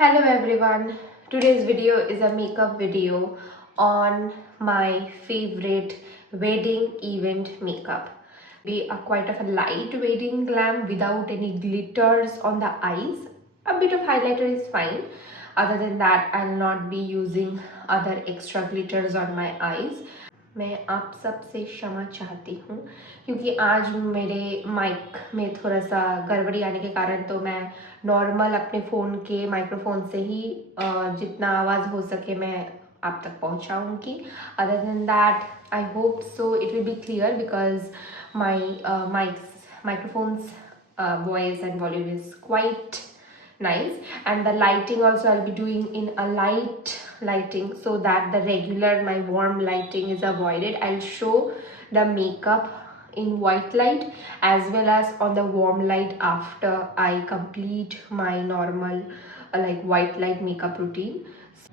Hello everyone, today's video is a makeup video on my favorite wedding event makeup. Be a quite of a light wedding glam without any glitters on the eyes. A bit of highlighter is fine. Other than that, I'll not be using other extra glitters on my eyes. मैं आप सब से क्षमा चाहती हूँ क्योंकि आज मेरे माइक में थोड़ा सा गड़बड़ी आने के कारण तो मैं नॉर्मल अपने फ़ोन के माइक्रोफोन से ही जितना आवाज़ हो सके मैं आप तक पहुँचाऊँगी. Other than that I hope so it will be clear because my microphone's voice and volume is quite nice, and the lighting also I'll be doing in a light lighting so that the regular my warm lighting is avoided. I'll show the makeup in white light as well as on the warm light after I complete my normal like white light makeup routine.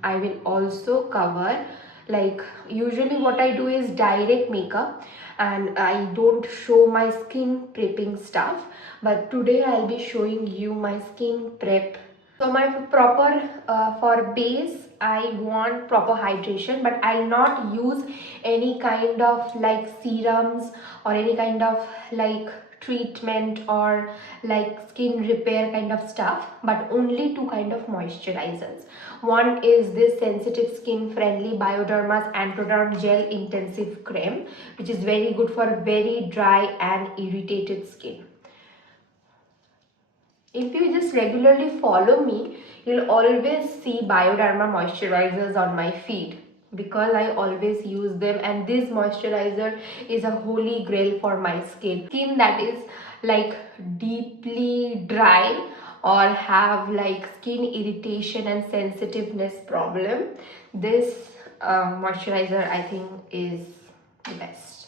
I will also cover, like usually what I do is direct makeup and I don't show my skin prepping stuff, but today I'll be showing you my skin prep. So my proper for base I want proper hydration, but I'll not use any kind of like serums or any kind of like treatment or like skin repair kind of stuff, but only two kind of moisturizers. One is this sensitive skin friendly Bioderma's Antoderm Gel Intensive Cream, which is very good for very dry and irritated skin. If you just regularly follow me, you'll always see Bioderma moisturizers on my feed because I always use them, and this moisturizer is a holy grail for my skin that is like deeply dry or have like skin irritation and sensitiveness problem. This moisturizer I think is the best.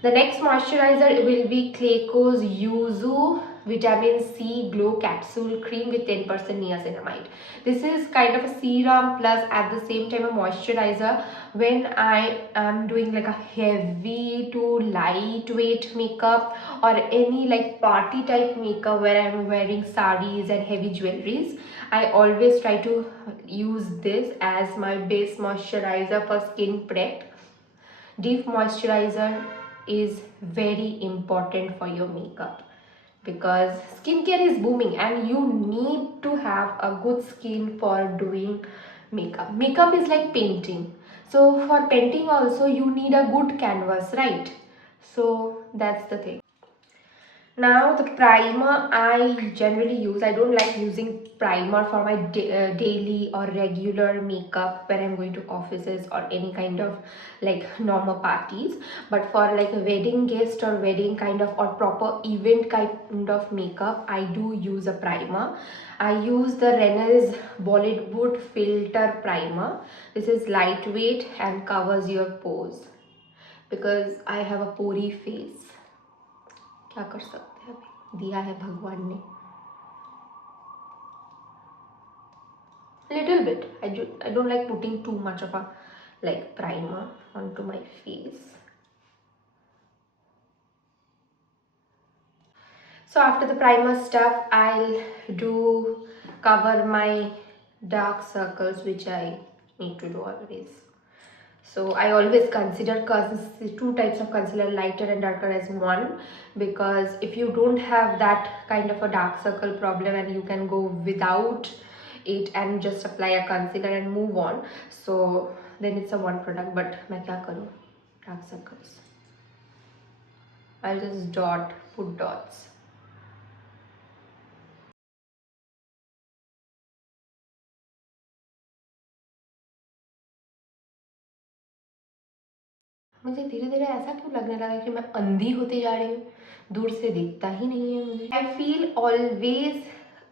The next moisturizer will be Clayco's Yuzu Vitamin C Glow Capsule Cream with 10% niacinamide. This is kind of a serum plus at the same time a moisturizer when I am doing like a heavy to lightweight makeup or any like party type makeup where I am wearing sarees and heavy jewelries. I always try to use this as my base moisturizer for skin prep. Deep moisturizer is very important for your makeup because skincare is booming and you need to have a good skin for doing makeup. Makeup is like painting, so for painting also you need a good canvas, right? So that's the thing. Now the primer I generally use, I don't like using primer for my daily or regular makeup when I'm going to offices or any kind of like normal parties, but for like a wedding guest or wedding kind of or proper event kind of makeup I do use a primer. I use the Rene's Bollywood Filter Primer. This is lightweight and covers your pores because I have a pory face. क्या कर सकते हैं, अभी दिया है भगवान ने. Little bit. I don't like putting too much of a like primer onto my face. So after the primer stuff, I'll do cover my dark circles, which I need to do always. So I always consider two types of concealer, lighter and darker, as one, because if you don't have that kind of a dark circle problem and you can go without it and just apply a concealer and move on, so then it's a one product. But मैं क्या करूँ, dark circles I'll just put dots. मुझे धीरे धीरे ऐसा क्यों लगने लगा कि मैं अंधी होती जा रही हूँ, दूर से दिखता ही नहीं है मुझे. I feel always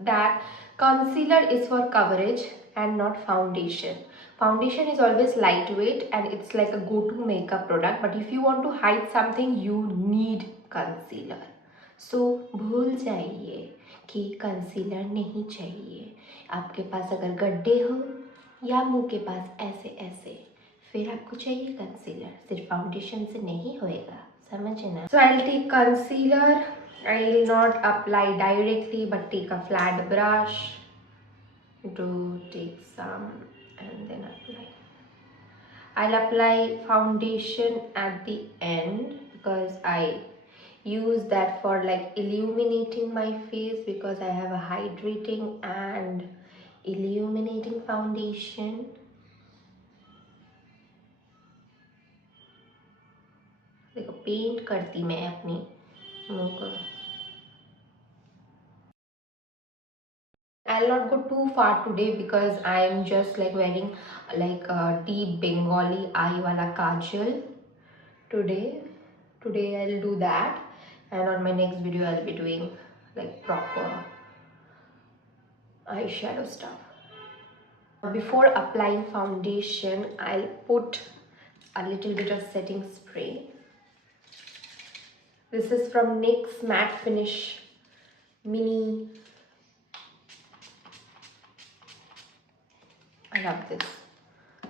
that concealer is for coverage and not foundation. Foundation is always lightweight and it's like a go-to makeup product, but if you want to hide something you need concealer. So भूल जाइए कि concealer नहीं चाहिए. आपके पास अगर गड्ढे हो या मुंह के पास ऐसे ऐसे, फिर आपको चाहिए कंसीलर. सिर्फ फाउंडेशन से नहीं होएगा, समझना. So I'll take concealer. I will not apply directly but take a flat brush, do take some and then apply. I'll apply foundation at the end because I use that for like illuminating my face, because I have a hydrating and illuminating foundation. देखो paint करती मैं अपनी मुंह को. I'll not go too far today because I'm just like wearing like a deep Bengali eye wala kajal today. I'll do that, and on my next video I'll be doing like proper eyeshadow stuff. Before applying foundation, I'll put a little bit of setting spray. This is from NYX Matte Finish Mini. I love this.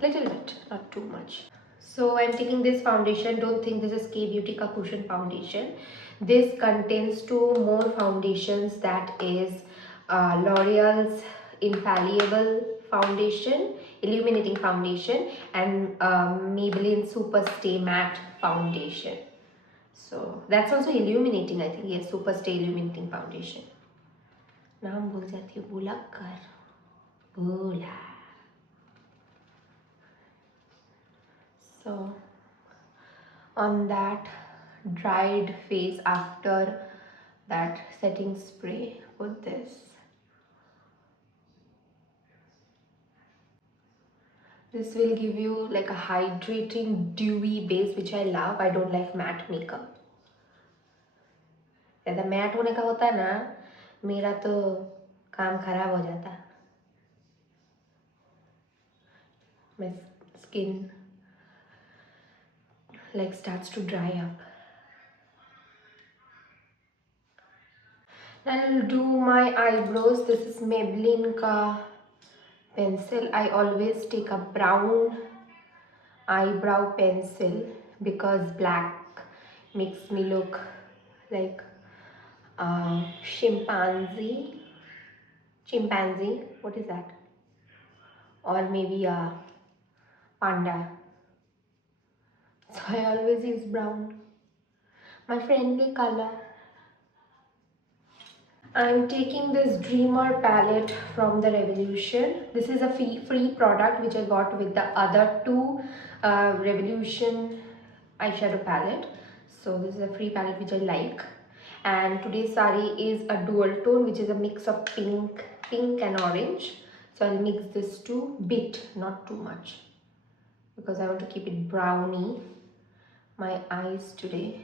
Little bit, not too much. So I'm taking this foundation. Don't think this is K Beauty ka cushion foundation. This contains two more foundations. That is L'Oreal's Infallible foundation, illuminating foundation, and Maybelline Super Stay Matte foundation. So that's also illuminating, I think. Yes, Super Stay illuminating foundation. नाम भूल जाती हूँ. बोला कर. बोला. So on that dried face, after that setting spray, put this. This will give you like a hydrating dewy base, which I love. I don't like matte makeup. ज़्यादा mat होने का होता है ना, मेरा तो काम खराब हो जाता. My skin like starts to dry up. I'll do my eyebrows. This is Maybelline ka pencil. I always take a brown eyebrow pencil because black makes me look like a chimpanzee. What is that? Or maybe a panda. So I always use brown, my friendly color. I'm taking this Dreamer palette from the Revolution. This is a free product which I got with the other two Revolution eyeshadow palette. So this is a free palette which I like. And today's saree is a dual tone, which is a mix of pink and orange. So I'll mix this two bit, not too much, because I want to keep it browny my eyes today.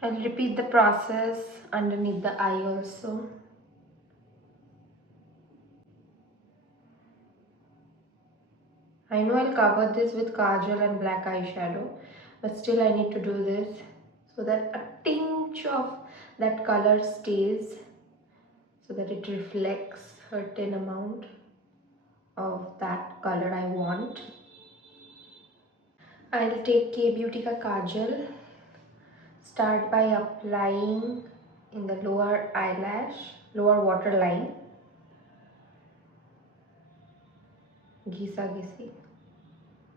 I'll repeat the process underneath the eye also. I know I'll cover this with kajal and black eyeshadow, but still I need to do this so that a tinge of that color stays, so that it reflects a certain amount of that color I want. I'll take K Beauty ka kajal. Start by applying in the lower waterline. घिसा घिसी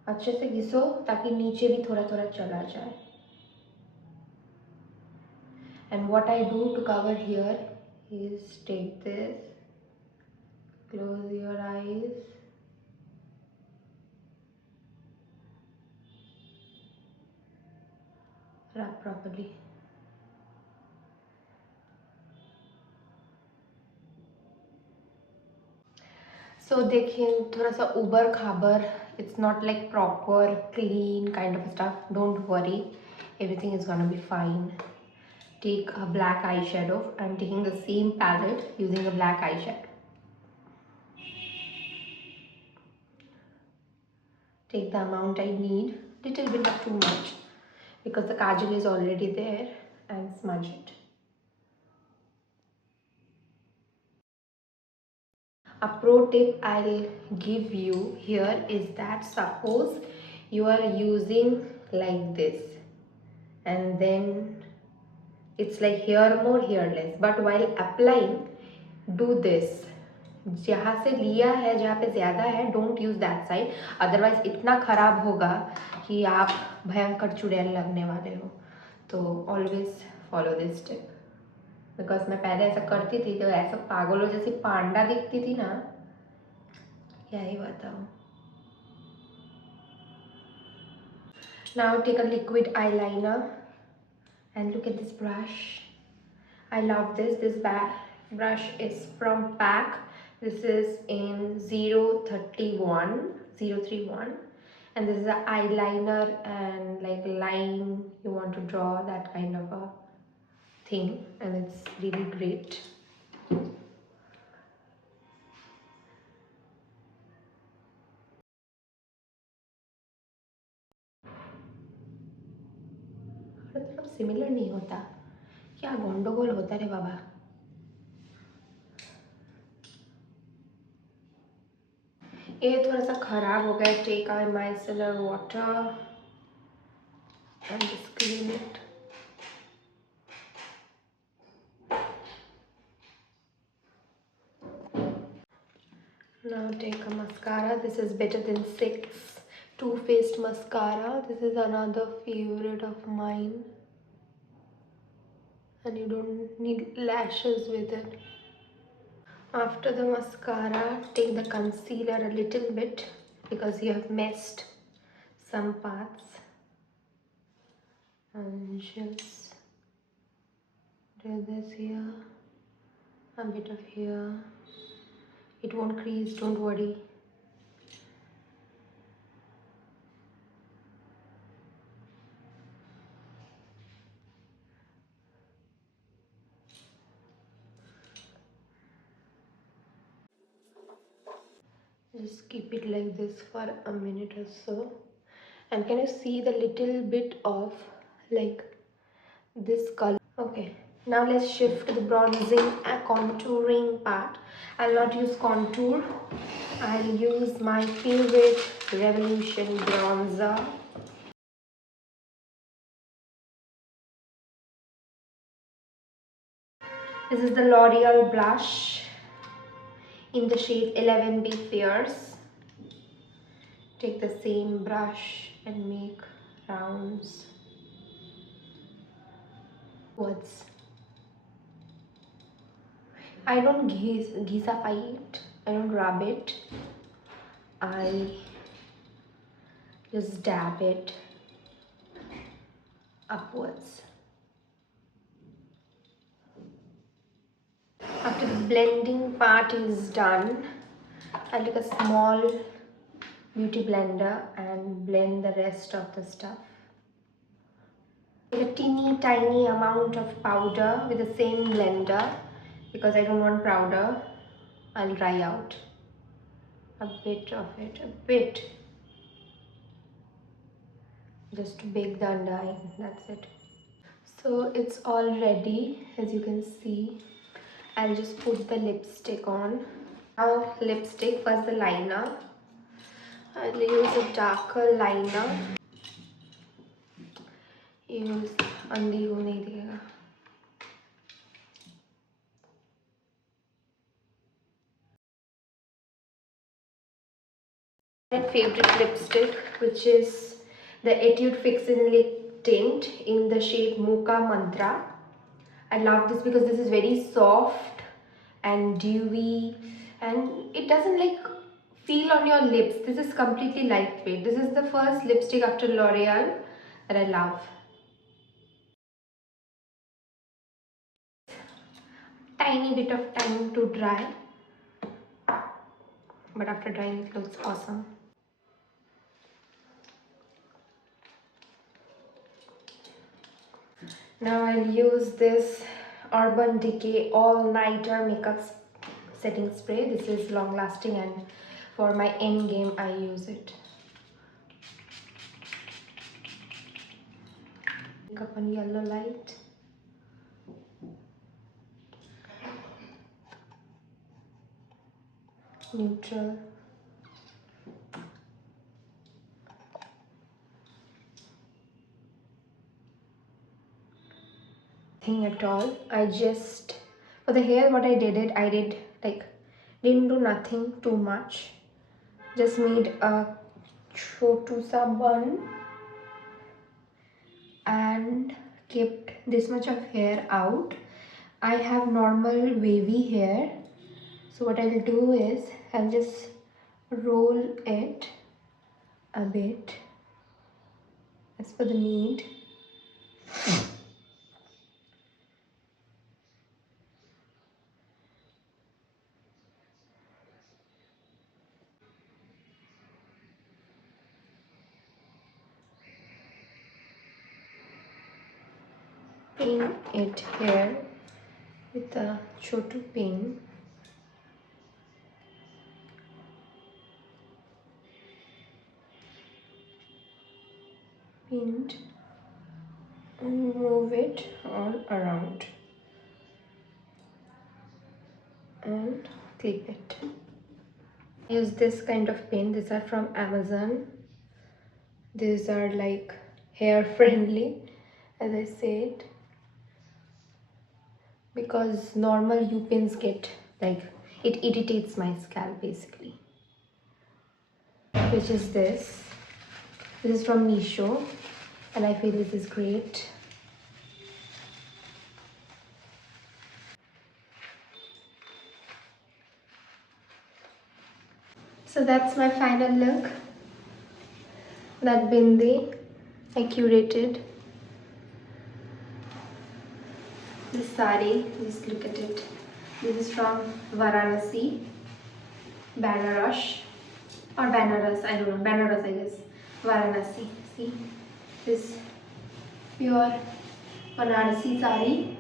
अच्छे से घिसो ताकि नीचे भी थोड़ा थोड़ा चला जाए. And what I do to cover here is take this, close your eyes, rub properly. So देखिए थोड़ा सा उबर खाबर, it's not like proper clean kind of stuff. Don't worry, everything is gonna be fine. Take a black eyeshadow. I'm taking the same palette using a black eyeshadow. Take the amount I need, little bit, not too much, because the kajal is already there, and smudge it. A pro tip I'll give you here is that suppose you are using like this and then It's like hair more, hair less. But while applying, do this. जहाँ से लिया है, जहाँ पे ज़्यादा है, don't use that side, otherwise इतना ख़राब होगा कि आप भयंकर चुड़ैल लगने वाले हो. तो always follow this tip. Because मैं पहले ऐसा करती थी तो ऐसा पागलों जैसी पांडा दिखती थी ना, क्या ही बताऊँ. Now take a liquid eyeliner and look at this brush. I love this. This brush is from Pack. This is in 031, and this is an eyeliner and like line you want to draw, that kind of a thing, and it's really great. मतलब similar नहीं होता, क्या गंडगोल होता रे बाबा. ये थोड़ा सा खराब हो गया. Take I micellar water and just clean it. Now take a mascara. This is better than 6. Too Faced mascara. This is another favorite of mine. And you don't need lashes with it. After the mascara, take the concealer a little bit because you have missed some parts. And just do this here, a bit of here. It won't crease, don't worry. Just keep it like this for a minute or so. And can you see the little bit of like this color? Okay, now let's shift to the bronzing and contouring part. I'll not use contour. I'll use my favorite Revolution bronzer. This is the L'Oreal blush in the shade 11B Fierce. Take the same brush and make rounds. Words. I don't gheesify it. I don't rub it. I just dab it upwards. After the blending part is done, I'll take a small beauty blender and blend the rest of the stuff. Take a teeny tiny amount of powder with the same blender because I don't want powder. I'll dry out a bit of it, a bit, just to bake the under eye. That's it. So it's all ready, as you can see. I'll just put the lipstick on. Now lipstick, first the liner. I'll use a darker liner. Use अंधी को नहीं दिखेगा. My favorite lipstick, which is the Etude Fix and Lip Tint in the shade Mocha Mantra. I love this because this is very soft and dewy, and it doesn't like feel on your lips. This is completely lightweight. This is the first lipstick after L'Oreal that I love. Tiny bit of time to dry, but after drying it looks awesome. Now I'll use this Urban Decay All Nighter Makeup Setting Spray. This is long lasting, and for my end game I use it. Makeup on yellow light. Neutral. nothing at all. I just, for the hair, what I did like, didn't do nothing too much. Just made a chotu sa bun and kept this much of hair out. I have normal wavy hair, so what I'll do is I'll just roll it a bit as per the need. Pin it here with a chotu pin. Pinned and move it all around and clip it. Use this kind of pin. These are from Amazon. These are like hair friendly, as I said, because normal U pins get like, it irritates my scalp basically. Which is this. This is from Meesho and I feel this is great. So that's my final look. That bindi I curated. This saree, just look at it. This is from Varanasi, Banaras, or Banaras, I don't know, Banaras I guess, Varanasi. See, this pure Varanasi saree.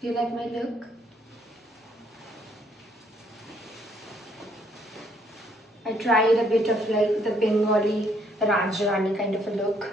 Do you like my look? I tried a bit of like the Bengali Rajrani kind of a look.